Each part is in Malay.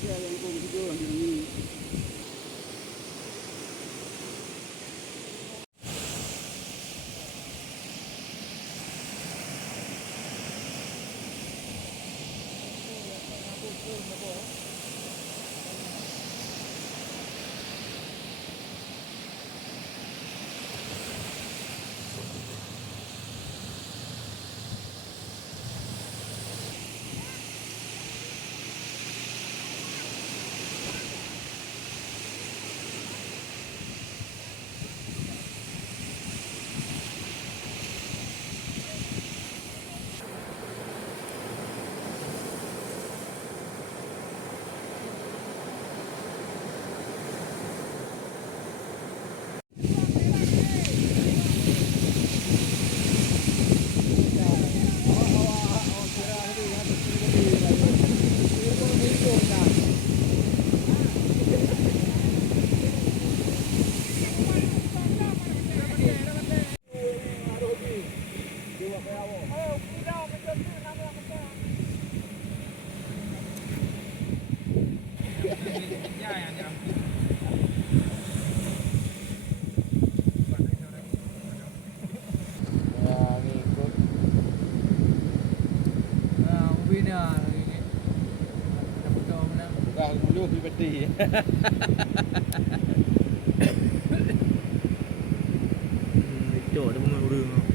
aja yang itu ini. Dulu pribadi. Chỗ đó mà đường không?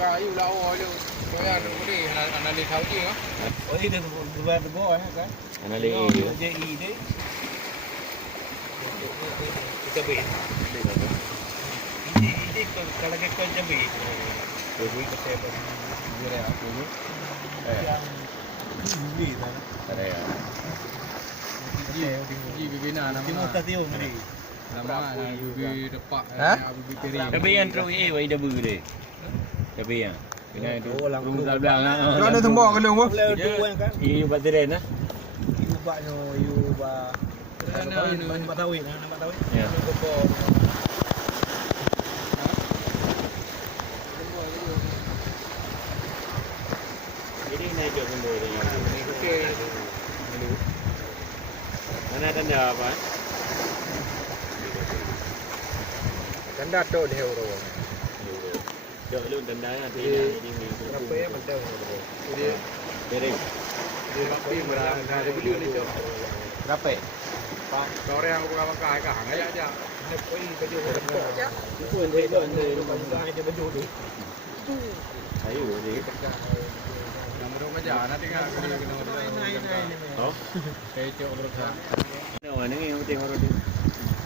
kayu lawa je. Kau yang ni analis tahu je kan? Oh ini dua dua kan? Analis dia. JI dia. Kita beri. Ini kalau kita jabi. Beri ke saya boleh aku ni. Beri dah. Ada ya. Ji bibina nama. Tino stasiun ni. Nama bibi depak. Bibi peri. Tapi yang terus wai dah ber dia. Tapi yang kena itu. Rumah belakang ah. Kau ada tembok ke lu? Boleh dua kan? Ini buat tren ah. You bakno you ba. Nampak tahu ni, nampak tahu. Ya. Jadi naik ke benda ni. Okey. Mana tanda apa? Tanda tu dia orang. Jom lu tanda nanti ini. Berapa ya penting. Dia Beri. dia mapi merah ada beli ni tu. Berapa? Pak, sore aku buka pakai ke hang aja. Ni pun baju depak je. Pun dia Bukan ada baju tu. Ayo dia. Nama rumah aja nanti kan kena. Oh. Kecok berusaha. Mana ni yang tengok orang tu.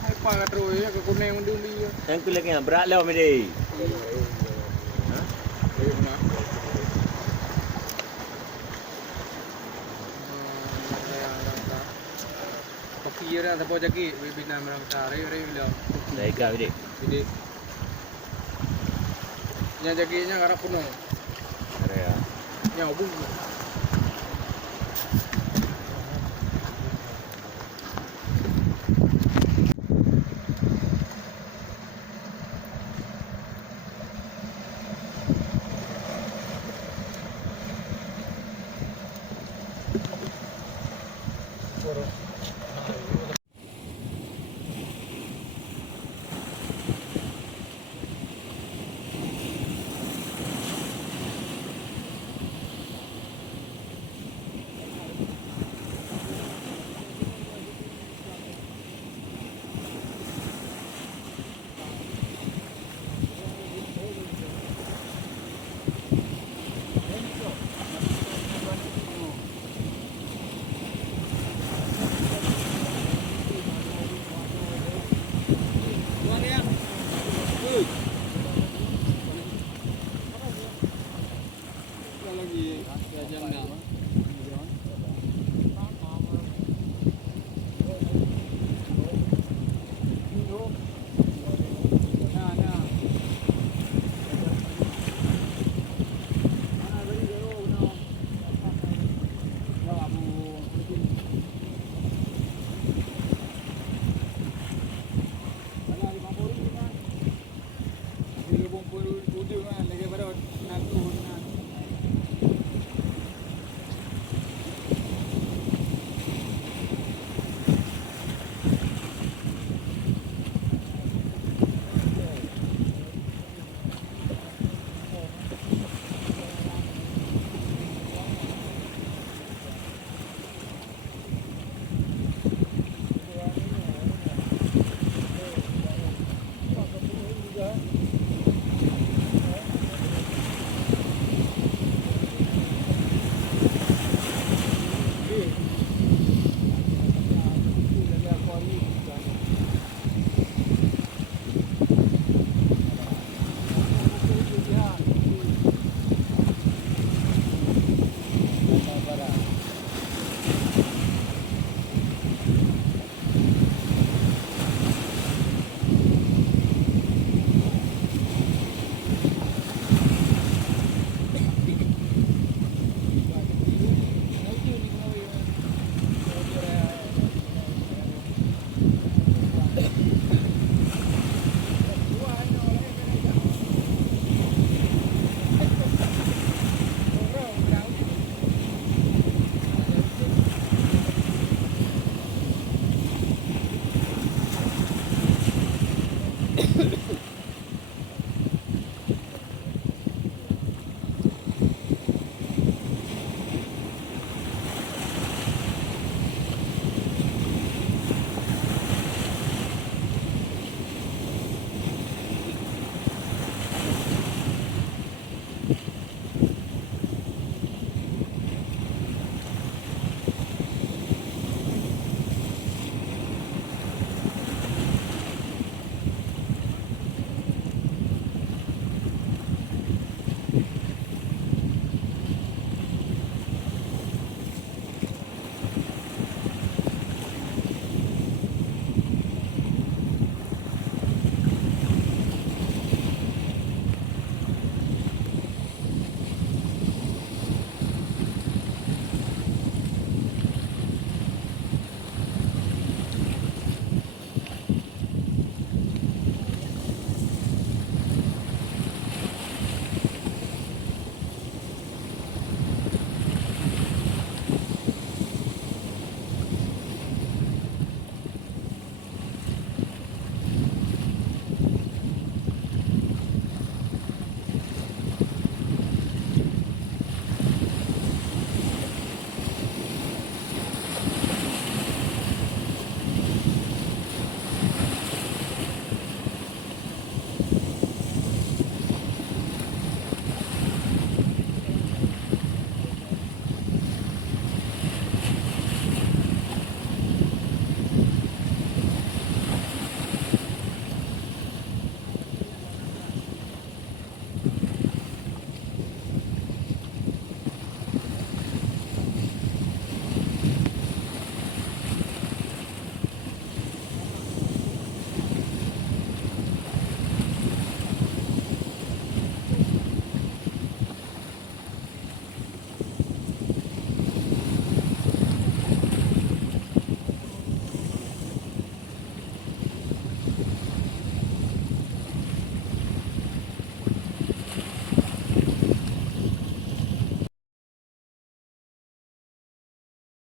Apa kat terus ya ke kuning dulu ya. Yang tu lagi berat lah mesti. Ha? Kopi dia tak boleh jadi bina merang tarik bilang. Lega dia. Jadi nya jaginya karena penuh. Ada ya. Nya obung.